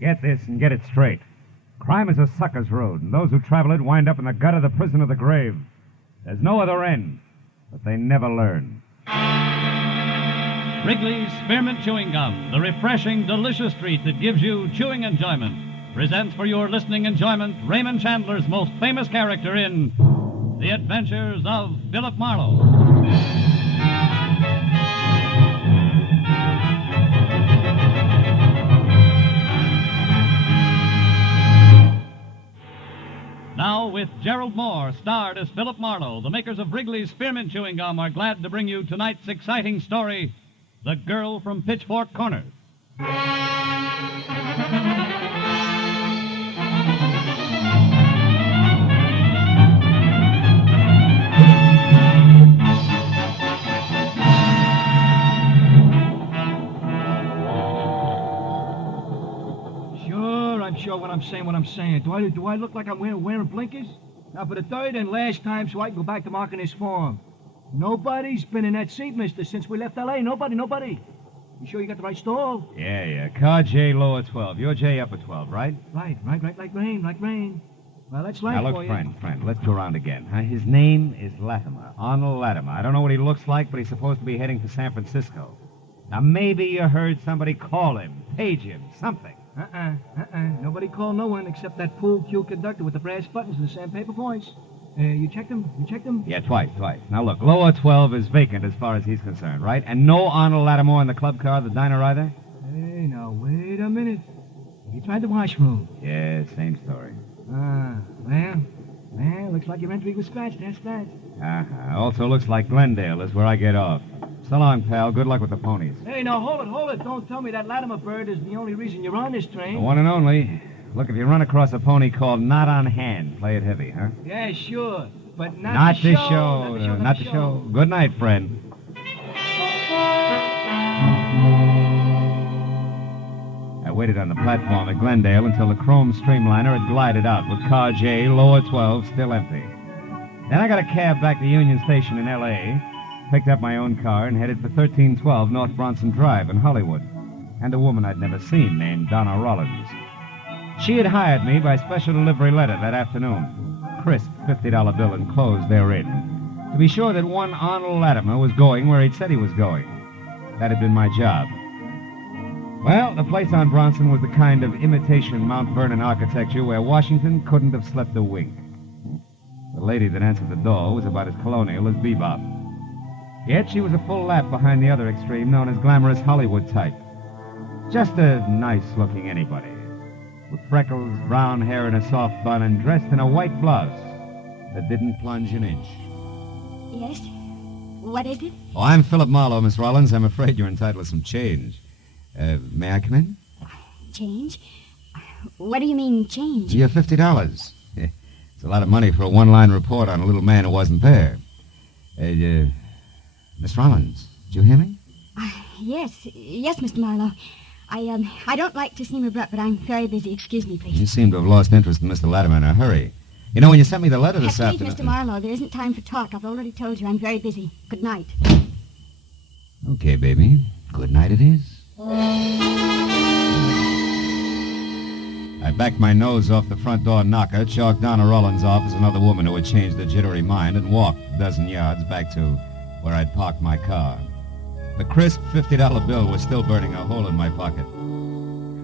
Get this and get it straight. Crime is a sucker's road, and those who travel it wind up in the gut of the prison of the grave. There's no other end, but they never learn. Wrigley's Spearmint Chewing Gum, the refreshing, delicious treat that gives you chewing enjoyment, presents for your listening enjoyment Raymond Chandler's most famous character in The Adventures of Philip Marlowe. Now, with Gerald Mohr, starred as Philip Marlowe, the makers of Wrigley's Spearmint Chewing Gum are glad to bring you tonight's exciting story, The Girl from Pitchfork Corner. I'm sure what I'm saying. Do I look like I'm wearing blinkers? Now, for the third and last time, so I can go back to marking this form. Nobody's been in that seat, mister, since we left L.A. Nobody. You sure you got the right stall? Yeah. Car J lower 12. Your J upper 12, right? Right. Like rain. Well, that's life now, for look, you. friend, let's go around again. His name is Latimer, Arnold Latimer. I don't know what he looks like, but he's supposed to be heading for San Francisco. Now, maybe you heard somebody call him, page him, something. Nobody called no one except that pool cue conductor with the brass buttons and the sandpaper voice. You checked him? Yeah, twice. Now, look, lower 12 is vacant as far as he's concerned, right? And no Arnold Latimer in the club car, the diner either? Hey, now, wait a minute. You tried the washroom. Yeah, same story. Well, looks like your entry was scratched. That's that. Also looks like Glendale is where I get off. So long, pal. Good luck with the ponies. Hey, now, hold it. Don't tell me that Latimer bird is the only reason you're on this train. The one and only. Look, if you run across a pony called Not on Hand, play it heavy, huh? Yeah, sure. But not the show. Not the show. Good night, friend. I waited on the platform at Glendale until the chrome streamliner had glided out with car J, lower 12, still empty. Then I got a cab back to Union Station in L.A., picked up my own car, and headed for 1312 North Bronson Drive in Hollywood, and a woman I'd never seen named Donna Rollins. She had hired me by special delivery letter that afternoon, crisp $50 bill enclosed therein, to be sure that one Arnold Latimer was going where he'd said he was going. That had been my job. Well, the place on Bronson was the kind of imitation Mount Vernon architecture where Washington couldn't have slept a wink. The lady that answered the door was about as colonial as Bebop. Yet she was a full lap behind the other extreme, known as glamorous Hollywood type. Just a nice-looking anybody, with freckles, brown hair, and a soft bun, and dressed in a white blouse that didn't plunge an inch. Yes? What is it? Oh, I'm Philip Marlowe, Miss Rollins. I'm afraid you're entitled to some change. May I come in? Change? What do you mean, change? Yeah, $50. It's a lot of money for a one-line report on a little man who wasn't there. Miss Rollins, did you hear me? Yes, Mr. Marlowe. I don't like to seem abrupt, but I'm very busy. Excuse me, please. You seem to have lost interest in Mr. Latimer in a hurry. You know, when you sent me the letter this afternoon... Please, Mr. Marlowe, there isn't time for talk. I've already told you I'm very busy. Good night. Okay, baby. Good night it is. I backed my nose off the front door knocker, chalked Donna Rollins off as another woman who had changed her jittery mind, and walked a dozen yards back to where I'd parked my car. The crisp $50 bill was still burning a hole in my pocket.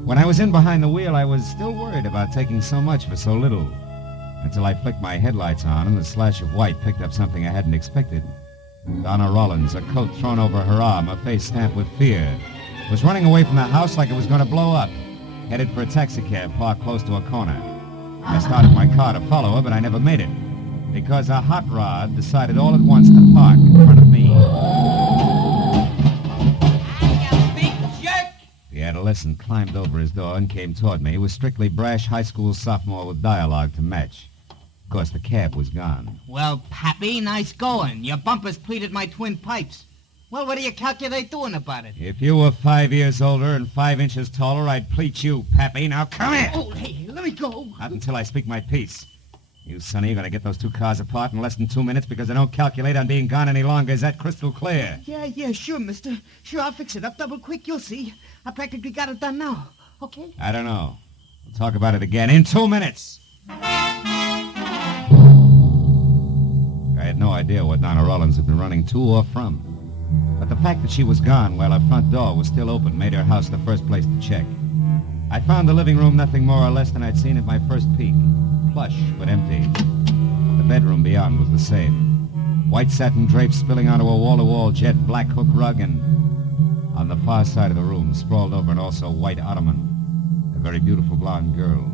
When I was in behind the wheel, I was still worried about taking so much for so little, until I flicked my headlights on and the slash of white picked up something I hadn't expected. Donna Rollins, a coat thrown over her arm, her face stamped with fear, was running away from the house like it was going to blow up, headed for a taxicab parked close to a corner. I started my car to follow her, but I never made it, because a hot rod decided all at once to park in front of me. The adolescent climbed over his door and came toward me. He was strictly brash high school sophomore with dialogue to match. Of course, the cab was gone. Well, Pappy, nice going. Your bumpers pleated my twin pipes. Well, what do you calculate doing about it? If you were 5 years older and 5 inches taller, I'd pleat you, Pappy. Now come here. Oh, hey, let me go. Not until I speak my piece. You, Sonny, you're going to get those two cars apart in less than 2 minutes because I don't calculate on being gone any longer. Is that crystal clear? Yeah, sure, mister. Sure, I'll fix it up double quick. You'll see. I practically got it done now. Okay? I don't know. We'll talk about it again in 2 minutes. I had no idea what Donna Rollins had been running to or from. But the fact that she was gone while her front door was still open made her house the first place to check. I found the living room nothing more or less than I'd seen at my first peek. Plush, but empty. The bedroom beyond was the same. White satin drapes spilling onto a wall-to-wall jet black hook rug, and on the far side of the room, sprawled over an also white ottoman, a very beautiful blonde girl,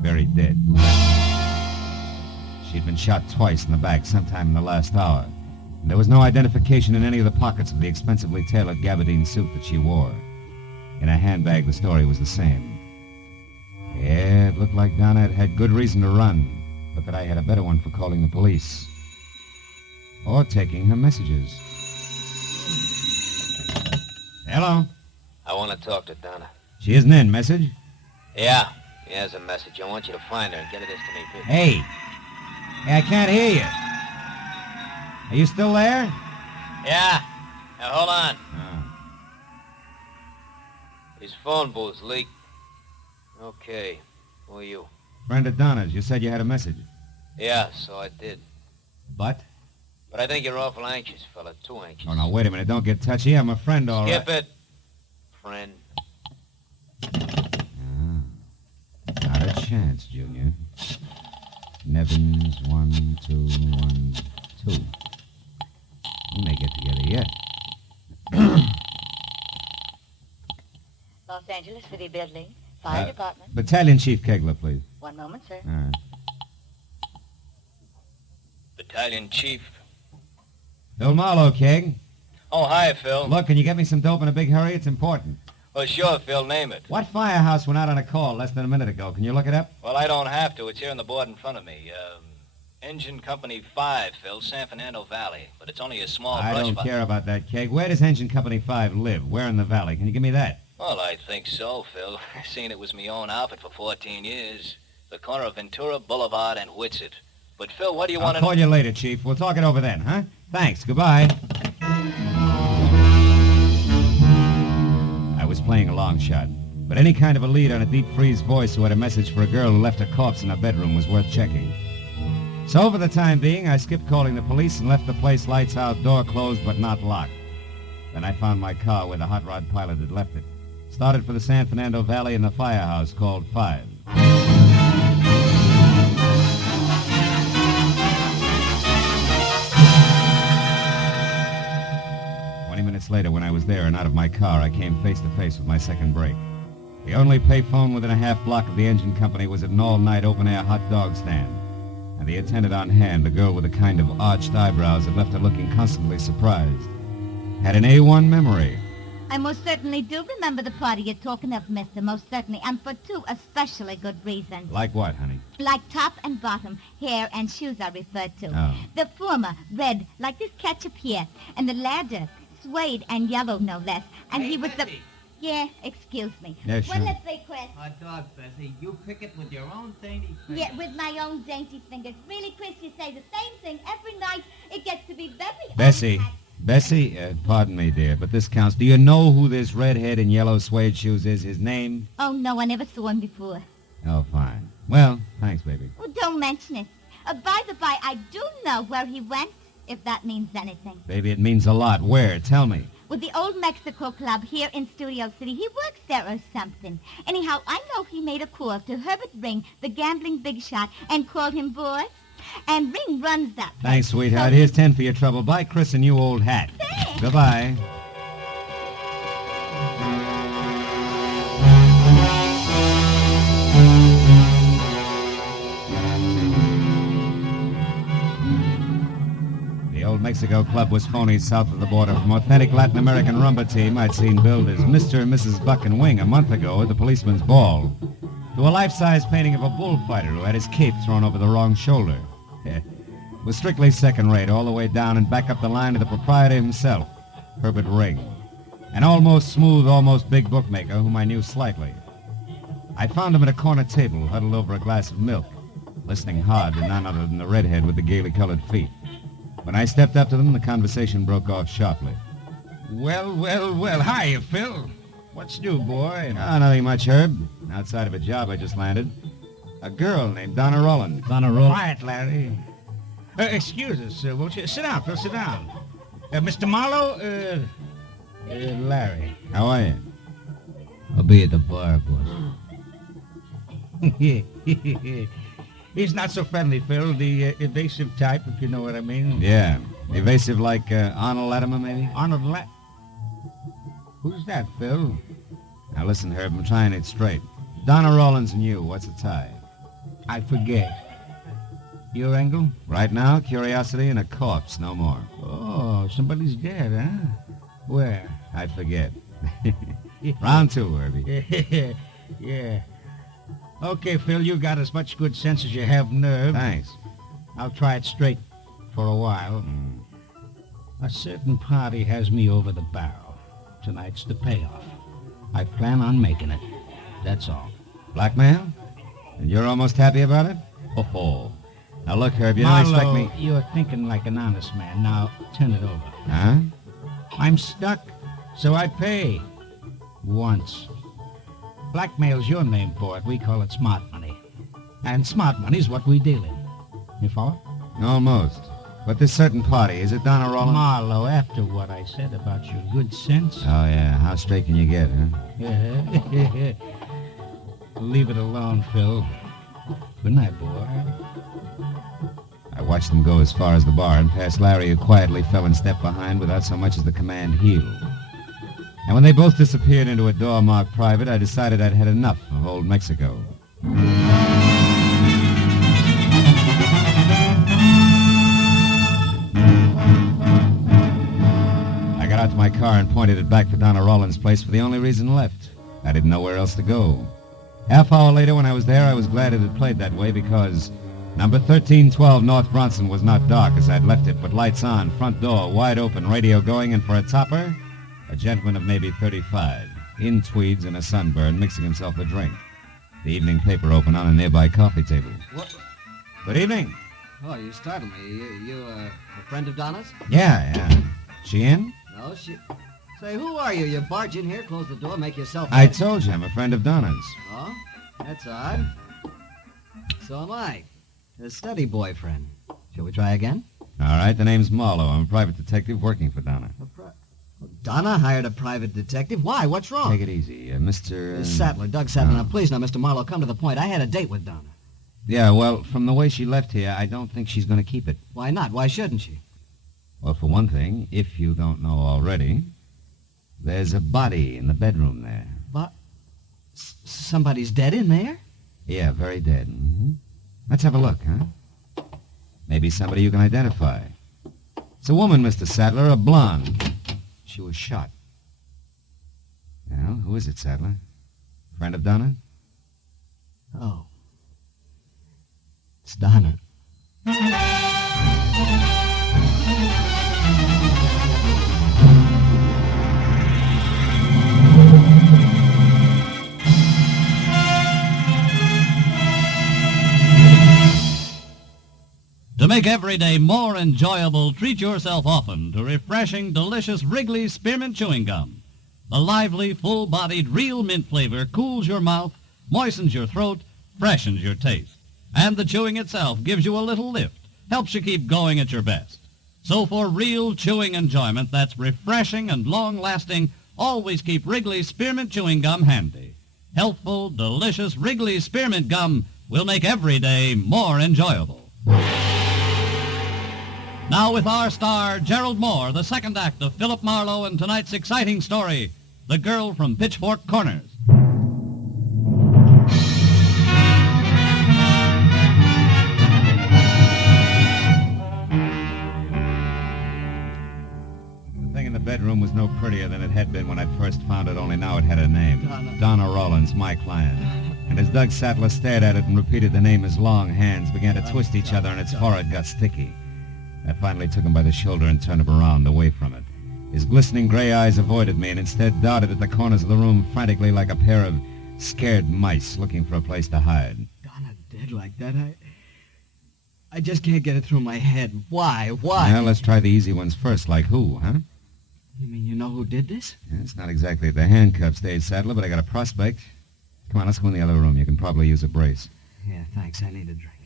very dead. She'd been shot twice in the back sometime in the last hour. And there was no identification in any of the pockets of the expensively tailored gabardine suit that she wore. In her handbag, the story was the same. Yeah, it looked like Donna had had good reason to run, but that I had a better one for calling the police. Or taking her messages. Hello? I want to talk to Donna. She isn't in. Message? Yeah, here's a message. I want you to find her and get her this to me, please. Hey, I can't hear you. Are you still there? Yeah. Now, hold on. Oh. His phone booth's leaked. Okay. Who are you? Friend of Donna's. You said you had a message. Yeah, so I did. But? But I think you're awful anxious, fella. Too anxious. Oh, now, wait a minute. Don't get touchy. I'm a friend, all right. Skip it, friend. Not a chance, Junior. Nevins, 1, 2, 1, 2. We may get together yet. Los Angeles City Building, Fire Department. Battalion Chief Kegler, please. One moment, sir. All right. Battalion Chief. Phil Marlowe, Keg. Oh, hi, Phil. Look, can you get me some dope in a big hurry? It's important. Well, sure, Phil. Name it. What firehouse went out on a call less than a minute ago? Can you look it up? Well, I don't have to. It's here on the board in front of me. Engine Company 5, Phil, San Fernando Valley. But it's only a small I brush don't fire. care about that, Keg. Where does Engine Company 5 live? Where in the valley? Can you give me that? Well, I think so, Phil. Seen it was me own outfit for 14 years. The corner of Ventura Boulevard and Whitsett. But, Phil, what do you want to I'll call you later, Chief. We'll talk it over then, huh? Thanks. Goodbye. I was playing a long shot, but any kind of a lead on a deep freeze voice who had a message for a girl who left a corpse in her bedroom was worth checking. So for the time being, I skipped calling the police and left the place lights out, door closed but not locked. Then I found my car where the hot rod pilot had left it. Started for the San Fernando Valley in the firehouse called 5. 20 minutes later, when I was there and out of my car, I came face to face with my second break. The only payphone within a half block of the engine company was at an all-night open-air hot dog stand. And the attendant on hand, a girl with a kind of arched eyebrows that left her looking constantly surprised, had an A1 memory. I most certainly do remember the party you're talking of, mister, most certainly, and for 2 especially good reasons. Like what, honey? Like top and bottom, hair and shoes I referred to. Oh. The former, red, like this ketchup here, and the latter, suede and yellow, no less. And he was Bessie. Yeah, excuse me. Yeah, sure. What did it say, Chris? Hot dog, Bessie. You pick it with your own dainty fingers. Yeah, with my own dainty fingers. Really, Chris, you say the same thing every night. It gets to be very... Bessie, pardon me, dear, but this counts. Do you know who this redhead in yellow suede shoes is? His name? Oh, no, I never saw him before. Oh, fine. Well, thanks, baby. Oh, don't mention it. By the by, I do know where he went, if that means anything. Baby, it means a lot. Where? Tell me. With the old Mexico Club here in Studio City. He works there or something. Anyhow, I know he made a call to Herbert Ring, the gambling big shot, and called him boss. And Ring runs that place. Thanks, sweetheart. Here's 10 for your trouble. Bye, Chris, and you old hat. Thanks. Goodbye. The old Mexico Club was phony south of the border from authentic Latin American rumba team I'd seen billed as Mr. and Mrs. Buck and Wing a month ago at the policeman's ball, to a life-size painting of a bullfighter who had his cape thrown over the wrong shoulder. It was strictly second-rate all the way down and back up the line to the proprietor himself, Herbert Ring, an almost smooth, almost big bookmaker whom I knew slightly. I found him at a corner table, huddled over a glass of milk, listening hard to none other than the redhead with the gaily colored feet. When I stepped up to them, the conversation broke off sharply. Well, hiya, Phil. What's new, boy? Oh, nothing much, Herb. Outside of a job I just landed. A girl named Donna Rollins. Donna Rollins. Quiet, Larry. Excuse us, won't you? Sit down, Phil, sit down. Mr. Marlowe, Larry. How are you? I'll be at the bar, boss. He's not so friendly, Phil. The evasive type, if you know what I mean. Yeah. Evasive like Arnold Latimer, maybe? Arnold Who's that, Phil? Now listen, Herb, I'm trying it straight. Donna Rollins and you, what's the tie? I forget. Your angle? Right now, curiosity and a corpse, no more. Oh, somebody's dead, huh? Where? I forget. Round two, Herbie. Yeah. Okay, Phil, you got as much good sense as you have nerve. Thanks. I'll try it straight for a while. A certain party has me over the barrel. Tonight's the payoff. I plan on making it. That's all. Blackmail? And you're almost happy about it? Oh. Now look, Herb, you don't expect me... You're thinking like an honest man. Now, turn it over. Huh? I'm stuck, so I pay. Once. Blackmail's your name for it. We call it smart money. And smart money's what we deal in. You follow? Almost. But this certain party, is it Donna Rollins? Marlowe, after what I said about your good sense... Oh, yeah. How straight can you get, huh? Yeah. Leave it alone, Phil. Good night, boy. I watched them go as far as the bar and past Larry, who quietly fell in step behind without so much as the command heel. And when they both disappeared into a door marked private, I decided I'd had enough of old Mexico. I got out to my car and pointed it back for Donna Rollins' place for the only reason left. I didn't know where else to go. Half hour later, when I was there, I was glad it had played that way because number 1312 North Bronson was not dark as I'd left it, but lights on, front door wide open, radio going, and for a topper, a gentleman of maybe 35, in tweeds and a sunburn, mixing himself a drink. The evening paper open on a nearby coffee table. What? Good evening. Oh, you startled me. You a friend of Donna's? Yeah. She in? No, she... Say, who are you? You barge in here, close the door, make yourself... I told you I'm a friend of Donna's. Oh? That's odd. So am I. A steady boyfriend. Shall we try again? All right, the name's Marlowe. I'm a private detective working for Donna. Donna hired a private detective? Why? What's wrong? Take it easy. Mr... Sadler, Doug Sadler. Now, please, now, Mr. Marlowe, come to the point. I had a date with Donna. Yeah, well, from the way she left here, I don't think she's going to keep it. Why not? Why shouldn't she? Well, for one thing, if you don't know already, there's a body in the bedroom there. But somebody's dead in there? Yeah, very dead. Mm-hmm. Let's have a look, huh? Maybe somebody you can identify. It's a woman, Mr. Sadler, a blonde. She was shot. Well, who is it, Sadler? Friend of Donna? Oh. It's Donna. To make every day more enjoyable, treat yourself often to refreshing, delicious Wrigley's Spearmint Chewing Gum. The lively, full-bodied, real mint flavor cools your mouth, moistens your throat, freshens your taste. And the chewing itself gives you a little lift, helps you keep going at your best. So for real chewing enjoyment that's refreshing and long-lasting, always keep Wrigley's Spearmint Chewing Gum handy. Healthful, delicious Wrigley's Spearmint Gum will make every day more enjoyable. Now with our star, Gerald Mohr, the second act of Philip Marlowe and tonight's exciting story, The Girl from Pitchfork Corners. The thing in the bedroom was no prettier than it had been when I first found it, only now it had a name. Donna Rollins, my client. And as Doug Sadler stared at it and repeated the name, his long hands began to twist each other and its forehead got sticky. I finally took him by the shoulder and turned him around, away from it. His glistening gray eyes avoided me and instead darted at the corners of the room frantically like a pair of scared mice looking for a place to hide. Donna dead like that? I just can't get it through my head. Why? Well, let's try the easy ones first, like who, huh? You mean you know who did this? Yeah, it's not exactly at the handcuff stage, Sadler, but I got a prospect. Come on, let's go in the other room. You can probably use a brace. Yeah, thanks. I need a drink.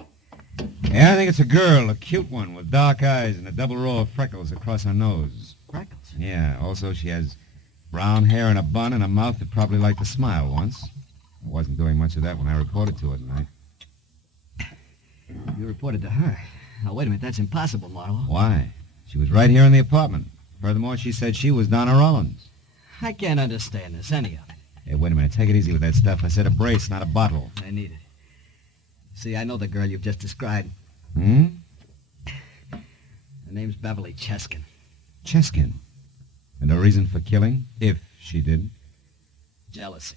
Yeah, I think it's a girl, a cute one with dark eyes and a double row of freckles across her nose. Freckles? Yeah, also she has brown hair and a bun and a mouth that probably liked to smile once. I wasn't doing much of that when I reported to her tonight. You reported to her. Now, wait a minute. That's impossible, Marlowe. Why? She was right here in the apartment. Furthermore, she said she was Donna Rollins. I can't understand this, any of it. Hey, wait a minute. Take it easy with that stuff. I said a brace, not a bottle. I need it. See, I know the girl you've just described. Hmm? Her name's Beverly Cheskin. Cheskin. And a reason for killing, if she did? Jealousy.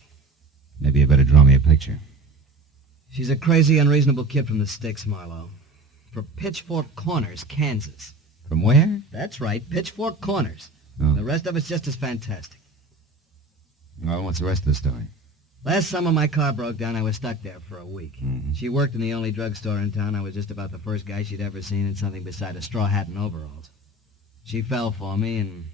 Maybe you better draw me a picture. She's a crazy, unreasonable kid from the sticks, Marlowe. From Pitchfork Corners, Kansas. From where? That's right, Pitchfork Corners. Oh. The rest of it's just as fantastic. Well, what's the rest of the story? Last summer, my car broke down. I was stuck there for a week. Mm-hmm. She worked in the only drugstore in town. I was just about the first guy she'd ever seen in something beside a straw hat and overalls. She fell for me, and,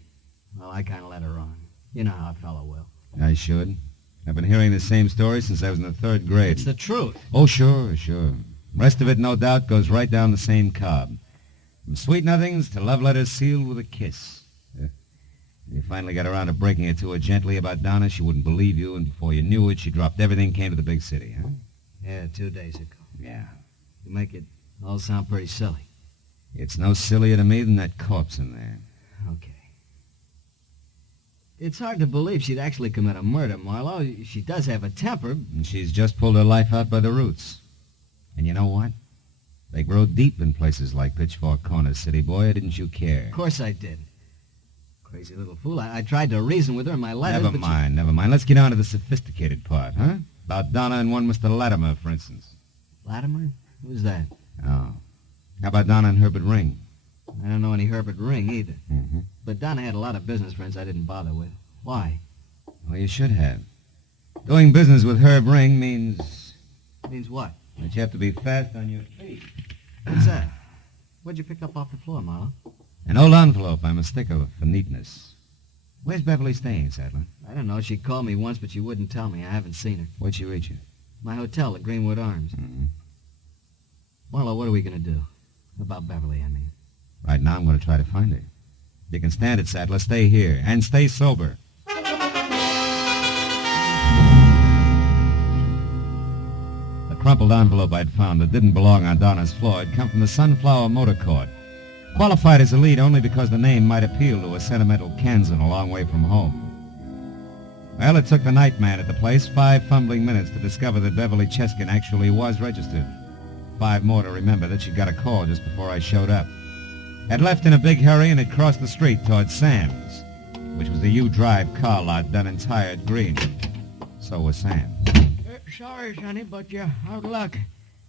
well, I kind of let her on. You know how a fellow will. I should. I've been hearing the same story since I was in the third grade. It's the truth. Oh, sure. Rest of it, no doubt, goes right down the same cob. From sweet nothings to love letters sealed with a kiss. You finally got around to breaking it to her gently about Donna. She wouldn't believe you, and before you knew it, she dropped everything and came to the big city, huh? Yeah, 2 days ago. Yeah. You make it all sound pretty silly. It's no sillier to me than that corpse in there. Okay. It's hard to believe she'd actually commit a murder, Marlowe. She does have a temper. And she's just pulled her life out by the roots. And you know what? They grow deep in places like Pitchfork Corners, city boy, or didn't you care? Of course I did. Crazy little fool. I tried to reason with her in my letters, Never mind. Let's get on to the sophisticated part, huh? About Donna and one Mr. Latimer, for instance. Latimer? Who's that? Oh. How about Donna and Herbert Ring? I don't know any Herbert Ring either. Mm-hmm. But Donna had a lot of business friends I didn't bother with. Why? Well, you should have. Doing business with Herb Ring means... Means what? That you have to be fast on your feet. What's that? What'd you pick up off the floor, Marlowe? An old envelope. I'm a stickler for neatness. Where's Beverly staying, Sadler? I don't know. She called me once, but she wouldn't tell me. I haven't seen her. Where'd she reach you? My hotel at Greenwood Arms. Mm-hmm. Marlowe, what are we going to do? About Beverly, I mean. Right now, I'm going to try to find her. You can stand it, Sadler. Stay here. And stay sober. The crumpled envelope I'd found that didn't belong on Donna's floor had come from the Sunflower Motor Court. Qualified as a lead only because the name might appeal to a sentimental Kansan a long way from home. Well, it took the night man at the place 5 fumbling minutes to discover that Beverly Cheskin actually was registered. 5 more to remember that she'd got a call just before I showed up. Had left in a big hurry and had crossed the street toward Sam's, which was the U-Drive car lot done in tired green. So was Sam. Sorry, sonny, but you're out of luck.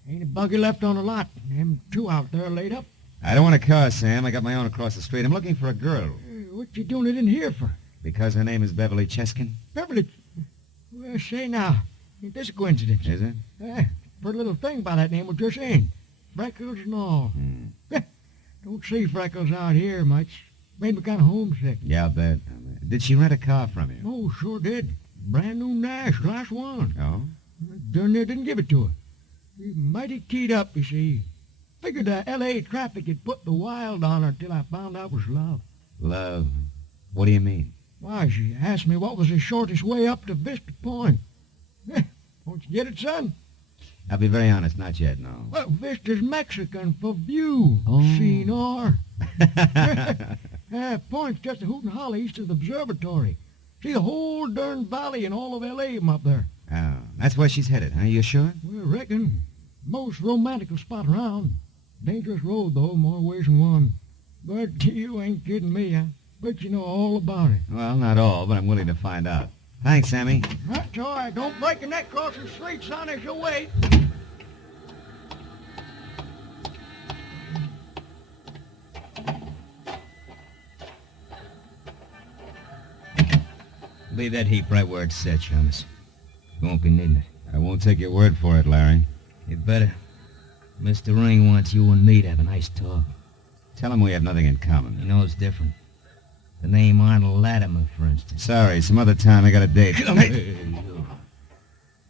Ain't a buggy left on the lot. Them 2 out there laid up. I don't want a car, Sam. I got my own across the street. I'm looking for a girl. What you doing it in here for? Because her name is Beverly Cheskin. Beverly? Well, say now, ain't this a coincidence? Is it? Pretty little thing by that name was just in. Freckles and all. Don't see Freckles out here much. Made me kind of homesick. Yeah, I'll bet. Did she rent a car from you? Oh, sure did. Brand new Nash, last one. Oh? Darn near didn't give it to her. She mighty keyed up, you see. Figured the L.A. traffic had put the wild on her till I found out it was love. Love? What do you mean? Why, she asked me what was the shortest way up to Vista Point. Won't you get it, son? I'll be very honest, not yet, no. Well, Vista's Mexican for view. Oh. See, Noir. Point's just a hoot and holler east of the observatory. See the whole darn valley and all of L.A. from up there. Oh, that's where she's headed, huh? You sure? Well, reckon. Most romantical spot around. Dangerous road, though, more ways than one. But you ain't kidding me. I bet you know all about it. Well, not all, but I'm willing to find out. Thanks, Sammy. That's all right. Don't break your neck crossing the street, son, as you wait. Leave that heap right where it's set, Shamus. You won't be needing it. I won't take your word for it, Larry. You'd better. Mr. Ring wants you and me to have a nice talk. Tell him we have nothing in common. He knows different. The name Arnold Latimer, for instance. Sorry, some other time. I got a date. Hey, you.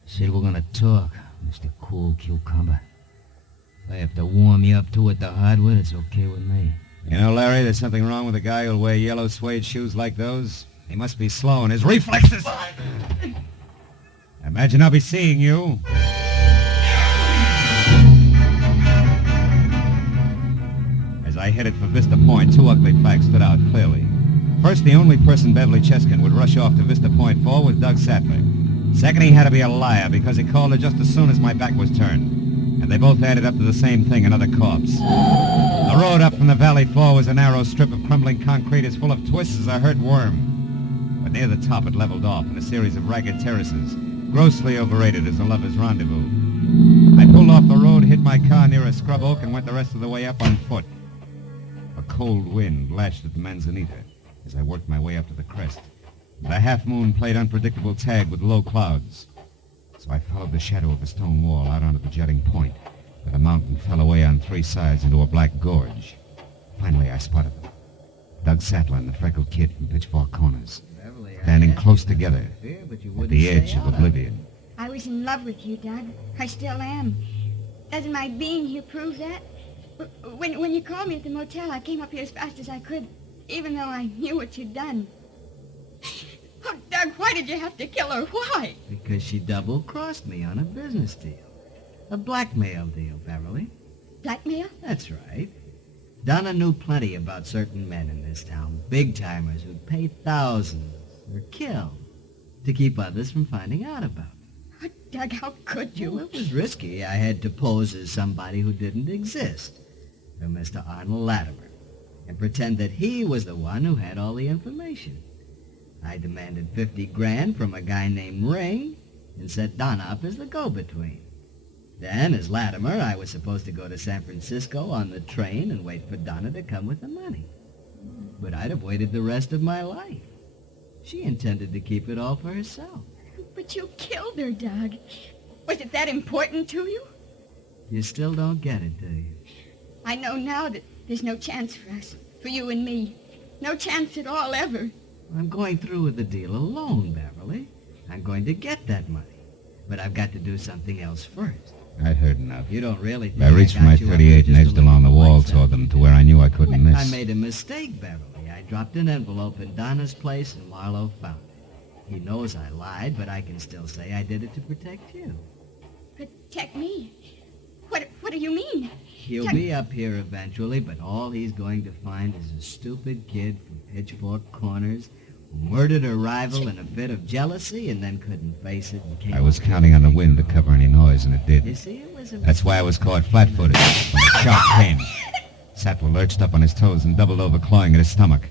Said we're gonna talk, Mr. Cool Cucumber. If I have to warm you up to it the hard way, it's okay with me. You know, Larry, there's something wrong with a guy who'll wear yellow suede shoes like those. He must be slow in his reflexes. Imagine I'll be seeing you. As I headed for Vista Point, two ugly facts stood out clearly. First, the only person Beverly Cheskin would rush off to Vista Point for was Doug Sadler. Second, he had to be a liar because he called her just as soon as my back was turned. And they both added up to the same thing, another corpse. The road up from the valley floor was a narrow strip of crumbling concrete as full of twists as a hurt worm. But near the top it leveled off in a series of ragged terraces, grossly overrated as a lover's rendezvous. I pulled off the road, hid my car near a scrub oak, and went the rest of the way up on foot. A cold wind lashed at the manzanita as I worked my way up to the crest. The half-moon played unpredictable tag with low clouds. So I followed the shadow of a stone wall out onto the jutting point, where the mountain fell away on three sides into a black gorge. Finally, I spotted them. Doug Sadler and the freckled kid from Pitchfork Corners, standing close together at the edge of oblivion. I was in love with you, Doug. I still am. Doesn't my being here prove that? When you called me at the motel, I came up here as fast as I could, even though I knew what you'd done. Oh, Doug, why did you have to kill her? Why? Because she double-crossed me on a business deal. A blackmail deal, Beverly. Blackmail? That's right. Donna knew plenty about certain men in this town, big-timers who'd pay thousands or kill to keep others from finding out about them. Oh, Doug, how could you? Well, it was risky. I had to pose as somebody who didn't exist, for Mr. Arnold Latimer, and pretend that he was the one who had all the information. I demanded 50 grand from a guy named Ring and set Donna up as the go-between. Then, as Latimer, I was supposed to go to San Francisco on the train and wait for Donna to come with the money. But I'd have waited the rest of my life. She intended to keep it all for herself. But you killed her, Doug. Was it that important to you? You still don't get it, do you? I know now that there's no chance for us, for you and me. No chance at all, ever. I'm going through with the deal alone, Beverly. I'm going to get that money. But I've got to do something else first. I'd heard enough. You don't really think I reached for my .38 and edged along the wall toward them to where I knew I couldn't miss. I made a mistake, Beverly. I dropped an envelope in Donna's place and Marlowe found it. He knows I lied, but I can still say I did it to protect you. Protect me? What do you mean? He'll be up here eventually, but all he's going to find is a stupid kid from Pitchfork Corners who murdered a rival in a fit of jealousy and then couldn't face it and came... I was counting on the wind to cover any noise, and it did. You see, it was a... That's why I was caught flat-footed when the shock came. Sadler lurched up on his toes and doubled over, clawing at his stomach.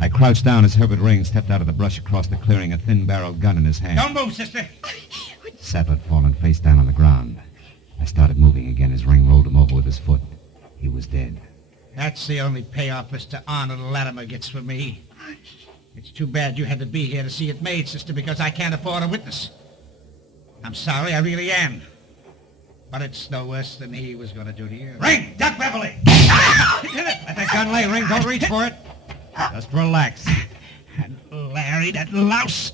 I crouched down as Herbert Ring stepped out of the brush across the clearing, a thin-barreled gun in his hand. Don't move, sister. Sadler had fallen face down on the ground. I started moving again as Ring rolled him over with his foot. He was dead. That's the only payoff Mr. Arnold Latimer gets for me. It's too bad you had to be here to see it made, sister, because I can't afford a witness. I'm sorry, I really am. But it's no worse than he was going to do to you. Ring! Duck Beverly! Let that gun lay, Ring. Don't reach for it. Just relax. And Larry, that louse,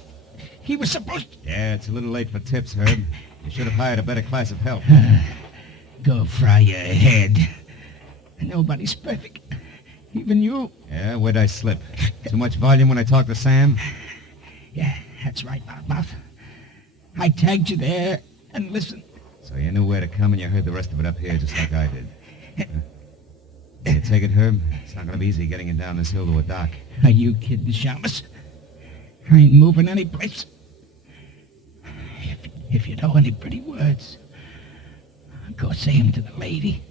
he was supposed to... Yeah, it's a little late for tips, Herb. You should have hired a better class of help. Go fry your head. Nobody's perfect. Even you. Yeah, where'd I slip? Too much volume when I talk to Sam? Yeah, that's right, Loudmouth. I tagged you there, and listen. So you knew where to come, and you heard the rest of it up here, just like I did. You take it, Herb? It's not going to be easy getting it down this hill to a dock. Are you kidding, Shamus? I ain't moving any place. If you know any pretty words, go say 'em to the lady.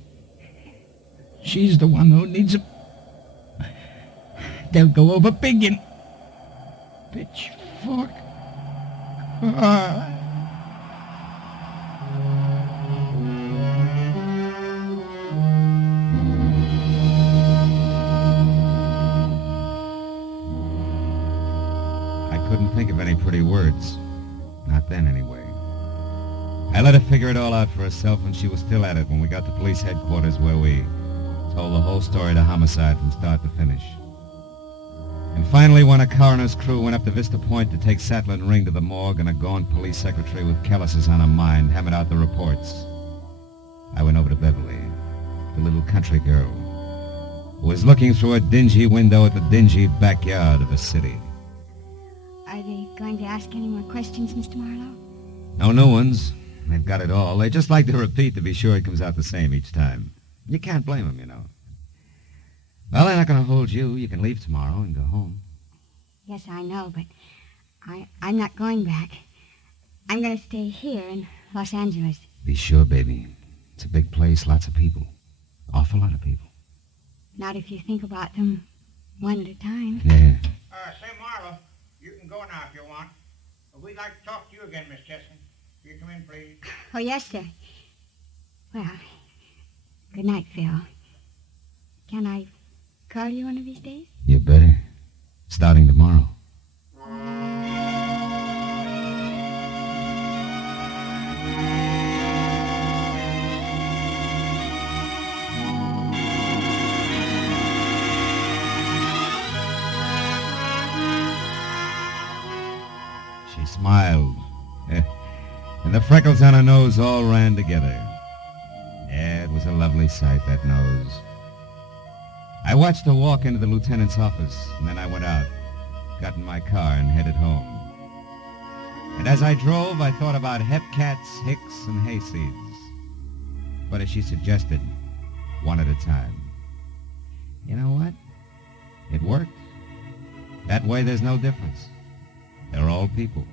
She's the one who needs 'em. They'll go over big in Pitchfork. I couldn't think of any pretty words. Not then, anyway. I let her figure it all out for herself, and she was still at it when we got to police headquarters, where we told the whole story to Homicide from start to finish. And finally, when a coroner's crew went up to Vista Point to take Sadler and Ring to the morgue, and a gaunt police secretary with calluses on her mind hammered out the reports, I went over to Beverly, the little country girl, who was looking through a dingy window at the dingy backyard of a city. Are they going to ask any more questions, Mr. Marlowe? No new ones. They've got it all. They just like to repeat to be sure it comes out the same each time. You can't blame them, you know. Well, they're not going to hold you. You can leave tomorrow and go home. Yes, I know, but I'm not going back. I'm going to stay here in Los Angeles. Be sure, baby. It's a big place, lots of people. Awful lot of people. Not if you think about them one at a time. Yeah. Say, Marlowe, you can go now if you want. We'd like to talk to you again, Miss Chesson. Will you come in, please? Oh, yes, sir. Well, good night, Phil. Can I call you one of these days? You better. Starting tomorrow. She smiled. And the freckles on her nose all ran together. Yeah, it was a lovely sight, that nose. I watched her walk into the lieutenant's office, and then I went out, got in my car, and headed home. And as I drove, I thought about hepcats, hicks, and hayseeds. But as she suggested, one at a time. You know what? It worked. That way there's no difference. They're all people.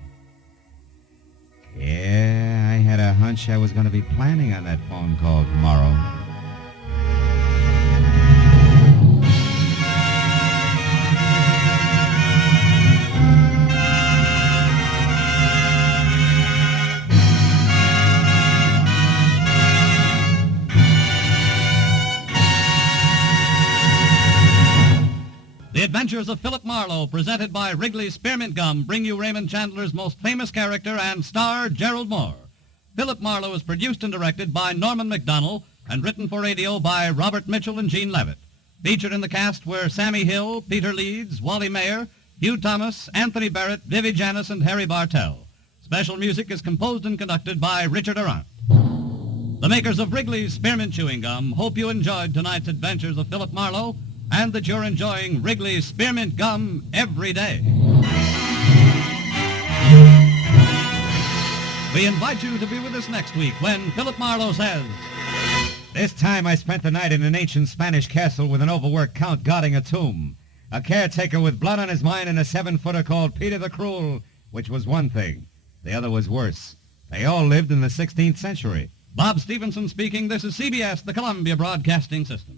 Yeah, I had a hunch I was going to be planning on that phone call tomorrow. The Adventures of Philip Marlowe, presented by Wrigley's Spearmint Gum, bring you Raymond Chandler's most famous character and star, Gerald Mohr. Philip Marlowe is produced and directed by Norman MacDonald and written for radio by Robert Mitchell and Gene Levitt. Featured in the cast were Sammy Hill, Peter Leeds, Wally Mayer, Hugh Thomas, Anthony Barrett, Vivi Janis, and Harry Bartell. Special music is composed and conducted by Richard Arant. The makers of Wrigley's Spearmint Chewing Gum hope you enjoyed tonight's Adventures of Philip Marlowe and that you're enjoying Wrigley's Spearmint Gum every day. We invite you to be with us next week when Philip Marlowe says, This time I spent the night in an ancient Spanish castle with an overworked count guarding a tomb, a caretaker with blood on his mind, and a 7-footer called Peter the Cruel, which was one thing. The other was worse. They all lived in the 16th century. Bob Stevenson speaking. This is CBS, the Columbia Broadcasting System.